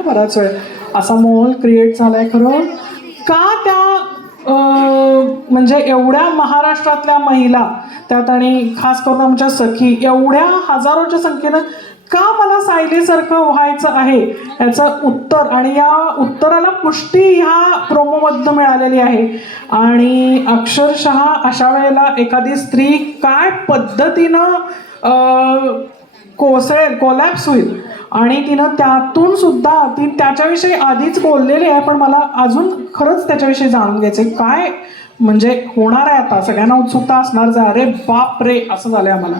ना बराच वेळ असा माहोल क्रिएट झालाय खरं का त्या म्हणजे एवढ्या महाराष्ट्रातल्या महिला त्यात आणि खास करून आमच्या सखी एवढ्या हजारोच्या संख्येनं का मला सायलीसारखं व्हायचं आहे याचं उत्तर आणि या उत्तराला पुष्टी ह्या प्रोमोमधनं मिळालेली आहे. आणि अक्षरशः अशा वेळेला एखादी स्त्री काय पद्धतीनं कोसळेल, कोलॅप्स होईल आणि तिनं त्यातून सुद्धा ती त्याच्याविषयी आधीच बोललेली आहे, पण मला अजून खरंच त्याच्याविषयी जाणून घ्यायचं काय म्हणजे होणार आहे. आता सगळ्यांना उत्सुकता असणार जा अरे बाप रे असं झालंय आम्हाला,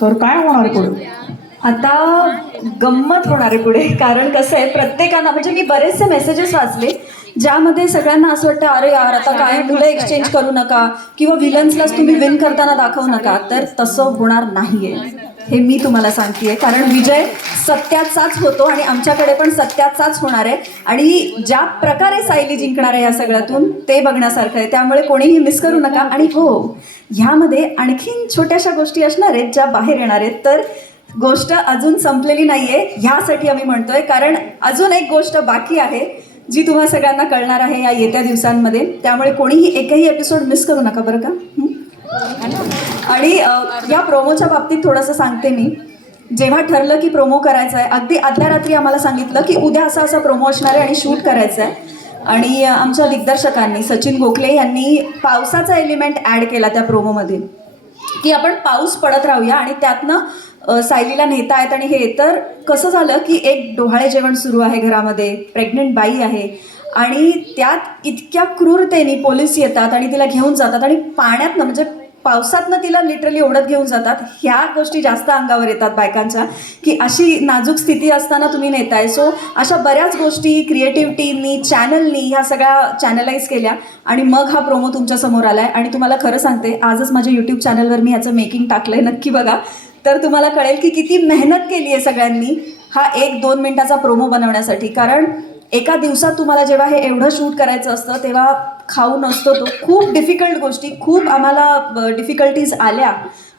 तर काय होणार आहे पुढे? आता गंमत होणार आहे पुढे. कारण कसं आहे, प्रत्येकाला म्हणजे मी बरेचसे मेसेजेस वाचले ज्यामध्ये सगळ्यांना असं वाटतं अरे यार आता काय मुलं एक्सचेंज करू नका किंवा विलन्सलाच तुम्ही विन करताना दाखवू नका. तर तसं होणार नाहीये हे मी तुम्हाला सांगतेय. कारण विजय सत्याचाच होतो आणि आमच्याकडे पण सत्याचाच होणार आहे. आणि ज्या प्रकारे सायली जिंकणार आहे या सगळ्यातून ते बघण्यासारखं आहे. त्यामुळे कोणीही मिस करू नका. आणि हो, ह्यामध्ये आणखीन छोट्याशा गोष्टी असणार आहेत ज्या बाहेर येणार आहेत. तर गोष्ट अजून संपलेली नाहीये ह्यासाठी आम्ही म्हणतोय, कारण अजून एक गोष्ट बाकी आहे जी तुम्हा सगळ्यांना कळणार आहे या येत्या दिवसांमध्ये. त्यामुळे कोणीही एकही एपिसोड मिस करू नका बरं का. आणि या प्रोमोच्या बाबतीत थोडंसं सांगते मी. जेव्हा ठरलं की प्रोमो करायचा आहे, अगदी आदल्या रात्री आम्हाला सांगितलं की उद्या असा प्रोमो असणार आहे आणि शूट करायचं आहे. आणि आमच्या दिग्दर्शकांनी सचिन गोखले यांनी पावसाचा एलिमेंट ॲड केला त्या प्रोमोमध्ये की आपण पाऊस पडत राहूया आणि त्यातनं सायलीला नेता आहेत. आणि हे तर कसं झालं की एक डोहाळे जेवण सुरू आहे घरामध्ये, प्रेग्नंट बाई आहे आणि त्यात इतक्या क्रूरतेने पोलीस येतात आणि तिला घेऊन जातात आणि पाण्यातनं म्हणजे पावसातनं तिला लिटरली ओढत घेऊन जातात. ह्या गोष्टी जास्त अंगावर येतात बायकांच्या की अशी नाजूक स्थिती असताना तुम्ही नेताय. सो अशा बऱ्याच गोष्टी क्रिएटिव्हिटीनी चॅनलनी ह्या सगळ्या चॅनलाइज केल्या आणि मग हा प्रोमो तुमच्यासमोर आला आहे. आणि तुम्हाला खरं सांगते, आजच माझ्या यूट्यूब चॅनलवर मी ह्याचं मेकिंग टाकलं आहे, नक्की बघा. तर तुम्हाला कळेल की किती मेहनत केली आहे सगळ्यांनी हा 1-2 मिनिटाचा प्रोमो बनवण्यासाठी. कारण एका दिवसात तुम्हाला जेव्हा हे एवढं शूट करायचं असतं तेव्हा खाऊ नसतो तो. खूप डिफिकल्ट गोष्टी, खूप आम्हाला डिफिकल्टीज आल्या,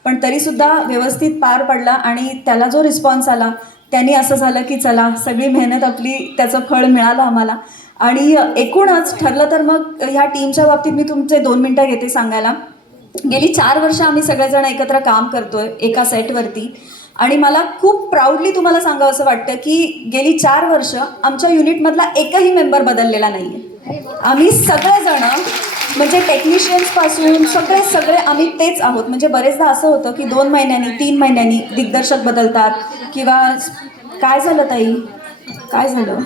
पण तरीसुद्धा व्यवस्थित पार पडला. आणि त्याला जो रिस्पॉन्स आला त्यांनी असं झालं की चला सगळी मेहनत आपली त्याचं फळ मिळालं आम्हाला. आणि एकूणच ठरलं तर मग ह्या टीमच्या बाबतीत मी तुमचे 2 मिनटं घेते सांगायला. गेली 4 वर्ष आम्ही सगळेजण एकत्र काम करतोय एका सेटवरती. आणि मला खूप प्राऊडली तुम्हाला सांगावं असं वाटतं की गेली 4 वर्ष आमच्या युनिटमधला एकही मेंबर बदललेला नाही आहे. आम्ही सगळेजण म्हणजे टेक्निशियन्सपासून सगळे आम्ही तेच आहोत. म्हणजे बरेचदा असं होतं की 2 महिन्यांनी 3 महिन्यांनी दिग्दर्शक बदलतात किंवा काय झालं ताई, काय झालं,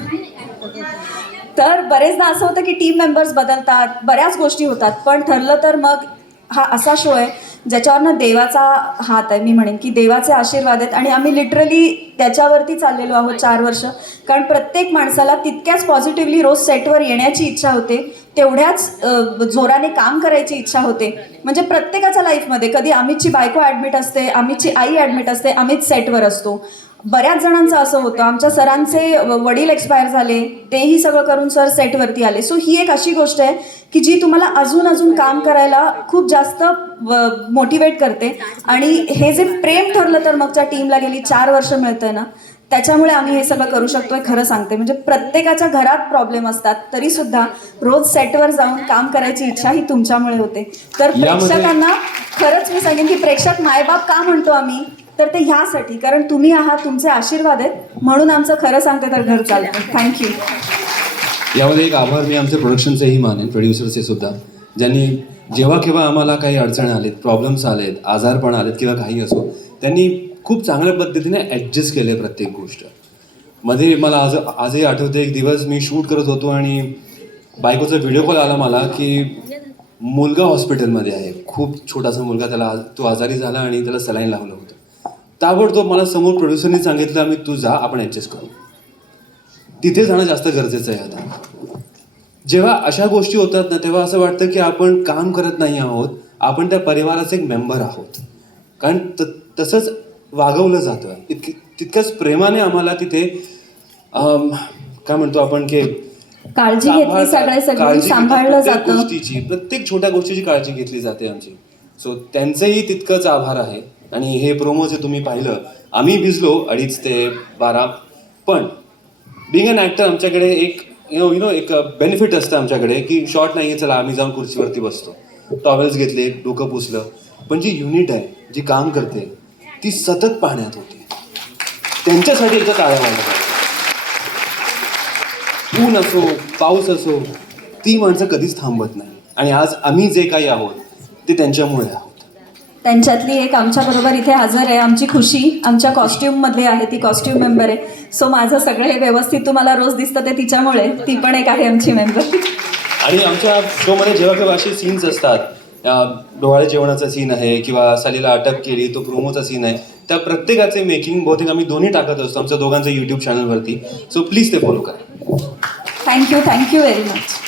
तर बरेचदा असं होतं की टीम मेंबर्स बदलतात, बऱ्याच गोष्टी होतात. पण ठरलं तर मग हा असा शो आहे ज्याच्यावरनं देवाचा हात आहे. मी म्हणेन की देवाचे आशीर्वाद आहेत आणि आम्ही लिटरली त्याच्यावरती चाललेलो आहोत 4 वर्ष. कारण प्रत्येक माणसाला तितक्याच पॉझिटिव्हली रोज सेटवर येण्याची इच्छा होते, तेवढ्याच जोराने काम करायची इच्छा होते. म्हणजे प्रत्येकाच्या लाईफमध्ये कधी अमितची बायको ॲडमिट असते, अमितची आई ॲडमिट असते, अमित सेटवर असतो. बऱ्याच जणांचं असं होतं. आमच्या सरांचे वडील एक्सपायर झाले, तेही सगळं करून सर सेटवरती आले. सो ही एक अशी गोष्ट आहे की जी तुम्हाला अजून काम करायला खूप जास्त मोटिवेट करते. आणि हे जे प्रेम ठरलं तर मगच्या टीमला गेली 4 वर्ष मिळतंय ना, त्याच्यामुळे आम्ही हे सगळं करू शकतोय. खरं सांगते म्हणजे प्रत्येकाच्या घरात प्रॉब्लेम असतात, तरीसुद्धा रोज सेटवर जाऊन काम करायची इच्छा ही तुमच्यामुळे होते. तर प्रेक्षकांना खरंच मी सांगेन की प्रेक्षक मायबाप का म्हणतो आम्ही, तर ते ह्यासाठी, कारण तुम्ही आहात, तुमचे आशीर्वाद आहेत, म्हणून आमचं खरं सांगते तर घर चालतं. थँक्यू. यामध्ये एक आभार मी आमच्या प्रोडक्शनचेही मानेन, प्रोड्युसरचे सुद्धा, ज्यांनी जेव्हा केव्हा आम्हाला काही अडचणी आलेत, प्रॉब्लेम्स आलेत, आजारपण आलेत किंवा काही असो, त्यांनी खूप चांगल्या पद्धतीने ॲडजस्ट केले प्रत्येक गोष्ट. मध्ये मला आजही आठवते, एक दिवस मी शूट करत होतो आणि बायकोचा व्हिडिओ कॉल आला मला की मुलगा हॉस्पिटलमध्ये आहे, खूप छोटासा मुलगा, त्याला तो आजारी झाला आणि त्याला सलाईन लावलं होतं. ताबडतोब मला समोर प्रोड्युसरनी सांगितलं, आम्ही तू जा, आपण ॲडजस्ट करू. तिथे जाणं जास्त गरजेचं आहे आता. जेव्हा अशा गोष्टी होतात ना, तेव्हा असं वाटतं की आपण काम करत नाही आहोत, आपण त्या परिवाराचे एक मेंबर आहोत. कारण तसंच वागवलं जातं. तितक्याच प्रेमाने आम्हाला तिथे काय म्हणतो आपण की काळजी घेतली, सगळी सांभाळलं जातं. गोष्टीची, प्रत्येक छोट्या गोष्टीची काळजी घेतली जाते आमची. सो त्यांचंही तितकंच आभार आहे. आणि हे प्रोमो जे तुम्ही पाहिलं, आम्ही भिजलो 2:30 ते 12, पण बिंग अन ॲक्टर आमच्याकडे एक यु नो एक बेनिफिट असतं आमच्याकडे की शॉर्ट नाही आहे, चला आम्ही जाऊन खुर्चीवरती बसतो, टॉवेल्स घेतले, डोकं पुसलं. पण जी युनिट आहे, जी काम करते, ती सतत पाहण्यात होती. त्यांच्यासाठी एकदा टाळ्या वाजवा. ऊन असो, पाऊस असो, ती माणसं कधीच थांबत नाही. आणि आज आम्ही जे काही आहोत ते त्यांच्यामुळे आहोत. त्यांच्यातली एक आमच्याबरोबर इथे हजर आहे. आमची खुशी आमच्या कॉस्ट्युममध्ये आहे, ती कॉस्ट्युम मेंबर आहे. सो माझं सगळं हे व्यवस्थित तुम्हाला रोज दिसतं ते तिच्यामुळे. ती पण एक आहे आमची मेंबर. आणि आमच्या शोमध्ये जेव्हा केव्हा असे सीन्स असतात, डोहाळे जेवणाचा सीन आहे किंवा सालीला अटक केली तो प्रोमोचा सीन आहे, त्या प्रत्येकाचे मेकिंग बहुतेक आम्ही दोन्ही टाकत असतो आमच्या दोघांच्या यूट्यूब चॅनलवरती. सो प्लीज ते फॉलो करा. Thank you very much.